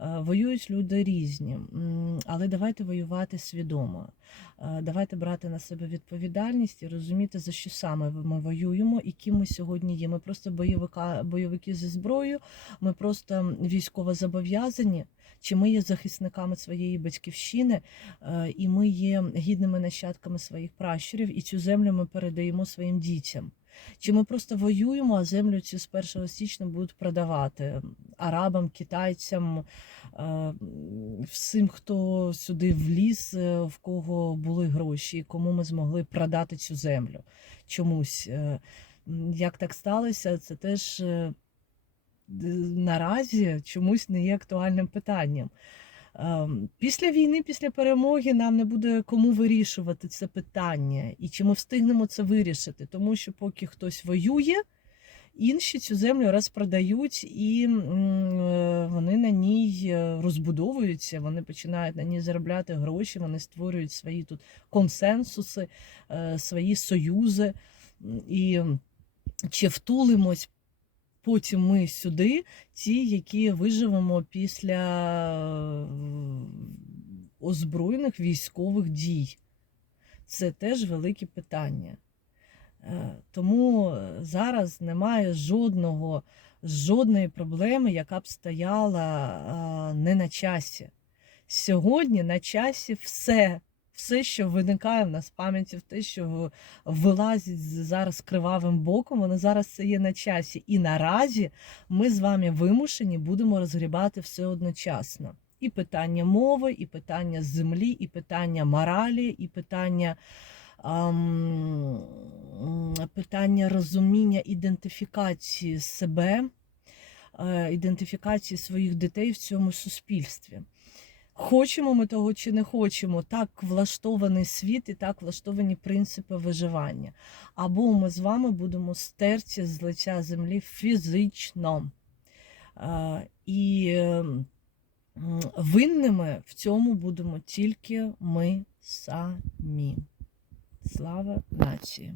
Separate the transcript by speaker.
Speaker 1: Воюють люди різні, але давайте воювати свідомо. Е, Давайте брати на себе відповідальність і розуміти, за що саме ми воюємо і ким ми сьогодні є. Ми просто бойовика, бойовики зі зброєю, ми просто військово зобов'язані, чи ми є захисниками своєї батьківщини, е, і ми є гідними нащадками своїх пращурів, і цю землю ми передаємо своїм дітям. Чи ми просто воюємо, а землю цю з 1 січня будуть продавати арабам, китайцям, е, всім, хто сюди вліз, е, в кого були гроші, кому ми змогли продати цю землю чомусь. Е, Як так сталося, це теж наразі чомусь не є актуальним питанням. Ем, Після війни, після перемоги нам не буде кому вирішувати це питання, і чи ми встигнемо це вирішити, тому що поки хтось воює, інші цю землю розпродають і е, вони на ній е, розбудовуються, вони починають на ній заробляти гроші, вони створюють свої тут консенсуси, е, свої союзи. І чи втулимось потім ми сюди, ті, які виживемо після озброєних військових дій. Це теж велике питання. Е, Тому е, зараз немає жодного, жодної проблеми, яка б стояла е, не на часі. Сьогодні на часі все, все, що виникає в нас в пам'яті, те, що вилазить зараз кривавим боком, воно зараз це є на часі. І наразі ми з вами вимушені будемо розгрібати все одночасно. І питання мови, і питання землі, і питання моралі, і питання, питання розуміння ідентифікації себе, е, ідентифікації своїх дітей в цьому суспільстві. Хочемо ми того чи не хочемо, так влаштований світ і так влаштовані принципи виживання. Або ми з вами будемо стерті з лиця землі фізично. Е, І ем, винними в цьому будемо тільки ми самі. Слава нації!